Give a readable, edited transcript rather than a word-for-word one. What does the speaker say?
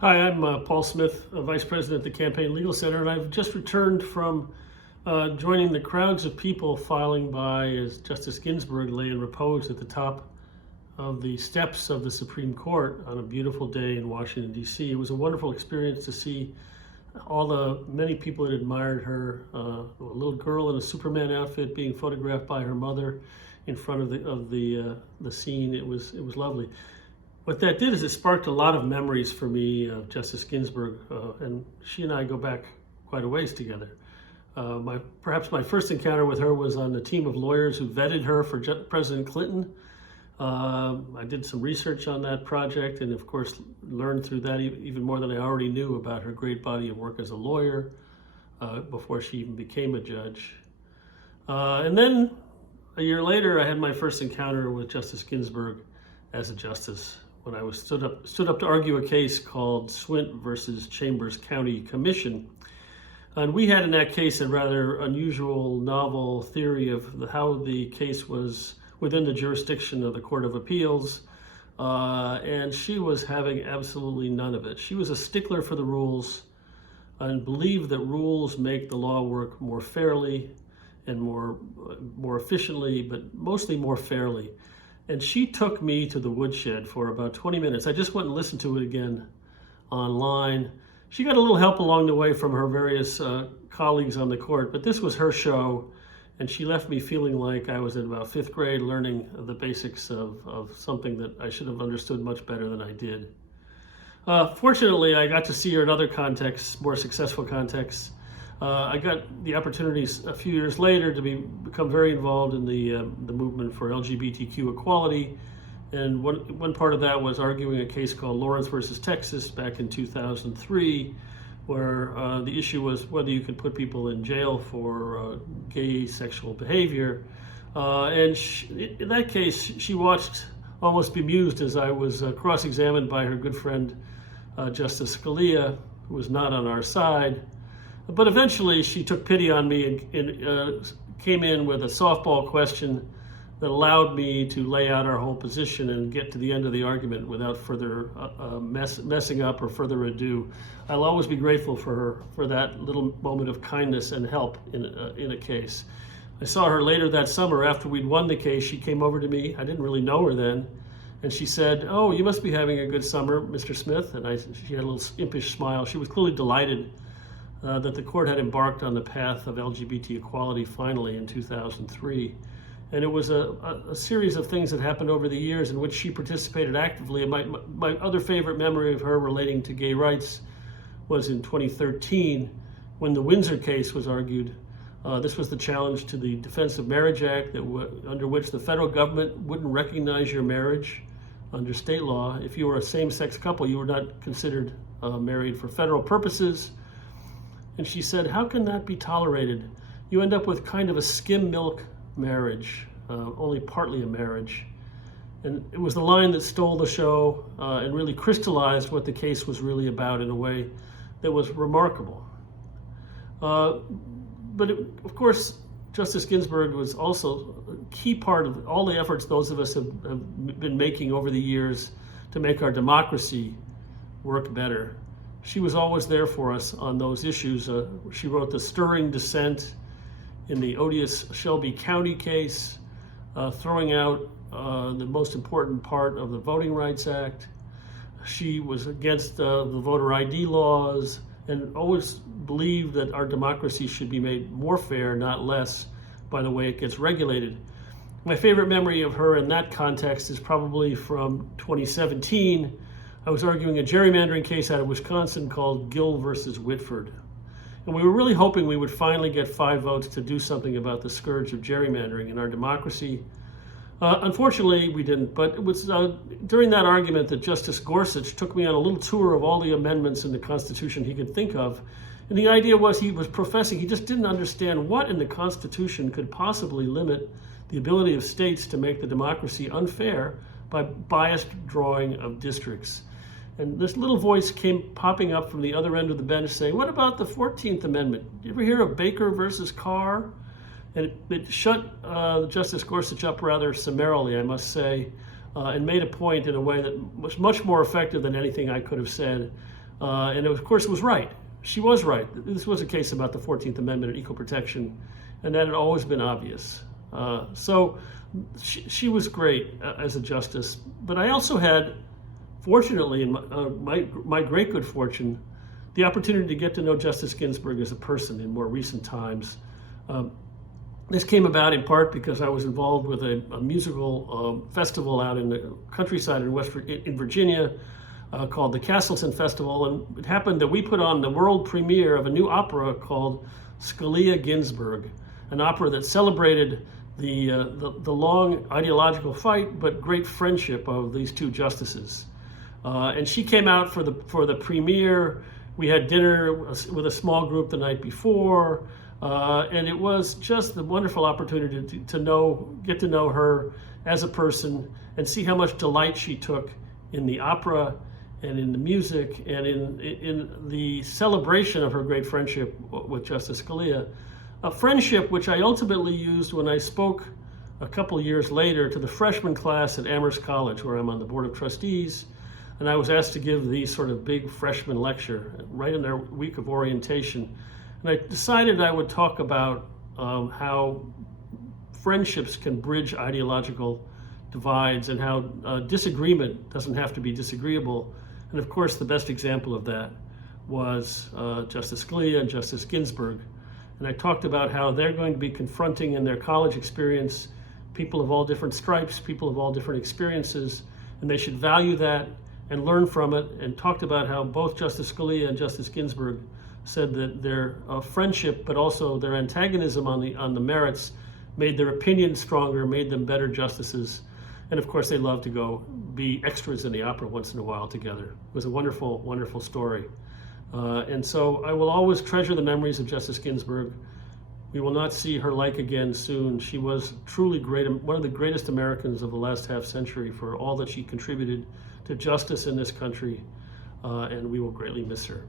Hi, I'm Paul Smith, Vice President at the Campaign Legal Center, and I've just returned from joining the crowds of people filing by as Justice Ginsburg lay in repose at the top of the steps of the Supreme Court on a beautiful day in Washington, D.C. It was a wonderful experience to see all the many people that admired her, a little girl in a Superman outfit being photographed by her mother in front of the scene. It was lovely. What that did is it sparked a lot of memories for me of Justice Ginsburg, and she and I go back quite a ways together. Perhaps my first encounter with her was on the team of lawyers who vetted her for President Clinton. I did some research on that project and, of course, learned through that even more than I already knew about her great body of work as a lawyer before she even became a judge. And then a year later, I had my first encounter with Justice Ginsburg as a justice when I was stood up to argue a case called Swint versus Chambers County Commission. And we had in that case a rather unusual, novel theory of how the case was within the jurisdiction of the Court of Appeals, and she was having absolutely none of it. She was a stickler for the rules and believed that rules make the law work more fairly and more efficiently, but mostly more fairly. And she took me to the woodshed for about 20 minutes. I just went and listened to it again online. She got a little help along the way from her various colleagues on the court, but this was her show, and she left me feeling like I was in about fifth grade learning the basics of something that I should have understood much better than I did. Fortunately, I got to see her in other contexts, more successful contexts. I got the opportunities a few years later to become very involved in the movement for LGBTQ equality, and one part of that was arguing a case called Lawrence versus Texas back in 2003, where the issue was whether you could put people in jail for gay sexual behavior. In that case, she watched almost bemused as I was cross-examined by her good friend Justice Scalia, who was not on our side. But eventually she took pity on me and came in with a softball question that allowed me to lay out our whole position and get to the end of the argument without further messing up or further ado. I'll always be grateful for her for that little moment of kindness and help in a case. I saw her later that summer after we'd won the case. She came over to me. I didn't really know her then. And she said, "Oh, you must be having a good summer, Mr. Smith." And she had a little impish smile. She was clearly delighted that the court had embarked on the path of LGBT equality finally in 2003. And it was a series of things that happened over the years in which she participated actively. And my other favorite memory of her relating to gay rights was in 2013 when the Windsor case was argued. This was the challenge to the Defense of Marriage Act under which the federal government wouldn't recognize your marriage under state law. If you were a same-sex couple, you were not considered married for federal purposes. And she said, "How can that be tolerated? You end up with kind of a skim milk marriage, only partly a marriage." And it was the line that stole the show and really crystallized what the case was really about in a way that was remarkable. But of course, Justice Ginsburg was also a key part of all the efforts those of us have been making over the years to make our democracy work better. She was always there for us on those issues. She wrote the stirring dissent in the odious Shelby County case, throwing out the most important part of the Voting Rights Act. She was against the voter ID laws and always believed that our democracy should be made more fair, not less, by the way it gets regulated. My favorite memory of her in that context is probably from 2017. I was arguing a gerrymandering case out of Wisconsin called Gill versus Whitford. And we were really hoping we would finally get 5 votes to do something about the scourge of gerrymandering in our democracy. Unfortunately, we didn't, but it was during that argument that Justice Gorsuch took me on a little tour of all the amendments in the Constitution he could think of. And the idea was he was professing he just didn't understand what in the Constitution could possibly limit the ability of states to make the democracy unfair by biased drawing of districts. And this little voice came popping up from the other end of the bench saying, "What about the 14th Amendment? You ever hear of Baker versus Carr?" And it shut Justice Gorsuch up rather summarily, I must say, and made a point in a way that was much more effective than anything I could have said. And of course, it was right. She was right. This was a case about the 14th Amendment and equal protection, and that had always been obvious. So she was great as a justice. But I also had, fortunately, and my great good fortune, the opportunity to get to know Justice Ginsburg as a person in more recent times. This came about in part because I was involved with a musical festival out in the countryside in Virginia called the Castleton Festival, and it happened that we put on the world premiere of a new opera called Scalia Ginsburg, an opera that celebrated the long ideological fight but great friendship of these two justices. And she came out for the premiere. We had dinner with a small group the night before, and it was just a wonderful opportunity to get to know her as a person and see how much delight she took in the opera and in the music and in the celebration of her great friendship with Justice Scalia. A friendship which I ultimately used when I spoke a couple years later to the freshman class at Amherst College, where I'm on the board of trustees. And I was asked to give the sort of big freshman lecture right in their week of orientation. And I decided I would talk about how friendships can bridge ideological divides and how disagreement doesn't have to be disagreeable. And of course, the best example of that was Justice Scalia and Justice Ginsburg. And I talked about how they're going to be confronting in their college experience people of all different stripes, people of all different experiences, and they should value that and learn from it, and talked about how both Justice Scalia and Justice Ginsburg said that their friendship, but also their antagonism on the merits, made their opinions stronger, made them better justices. And of course, they love to go be extras in the opera once in a while together. It was a wonderful, wonderful story. And so I will always treasure the memories of Justice Ginsburg. We will not see her like again soon. She was truly great, one of the greatest Americans of the last half century for all that she contributed to justice in this country, and we will greatly miss her.